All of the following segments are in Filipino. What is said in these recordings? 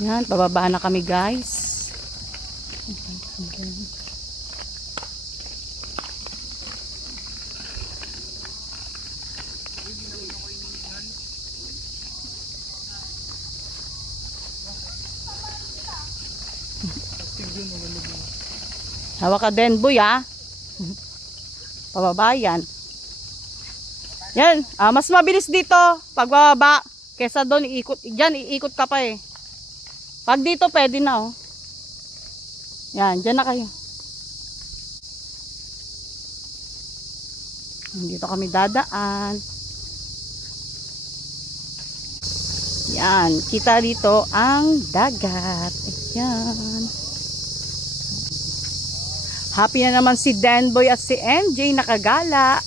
Yan, pababa na kami guys. Hawak ka din, boy, ha? Pababa yan. Yan, mas mabilis dito pag bababa kesa doon iikot. Diyan, iikot ka pa eh. Pag dito, pwede na, oh. Yan, dyan na kayo. Dito kami dadaan. Yan, kita dito ang dagat. Ayan. Happy na naman si Denboy at si MJ nakagala.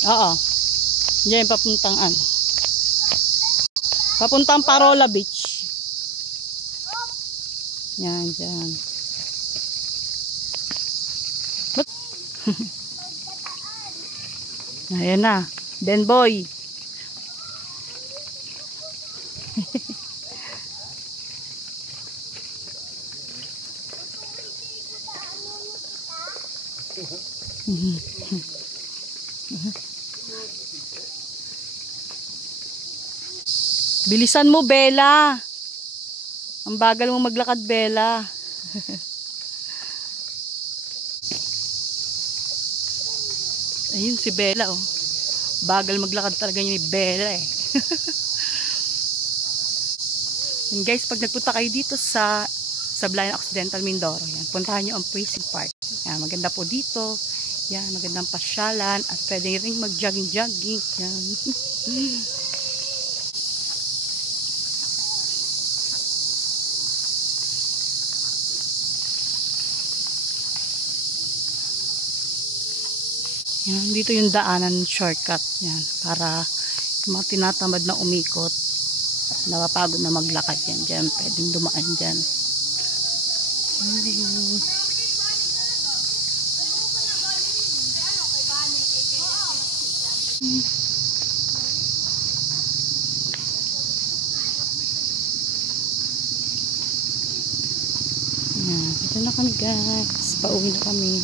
Oo. Diyan papuntang ano. Papuntang Parola Beach. Yan, dyan. Ayan na. Denboy. Bilisan mo, Bella. Ang bagal mo maglakad, Bella. Ayun si Bella, oh. Bagal maglakad talaga ni Bella, eh. And guys, pag nagpunta kayo dito sa Sablayan Occidental Mindoro, yan, puntahan nyo ang Praising Park. Yan, maganda po dito. Yan, magandang pasyalan. At pwede rin mag-jogging-jogging. Yan. Yan, dito yung daanan shortcut. Yan, para mga tinatamad na umikot, napapagod na maglakad yan. Diyan, pwedeng dumaan dyan. Yan, dito na kami guys. Pauwi na kami.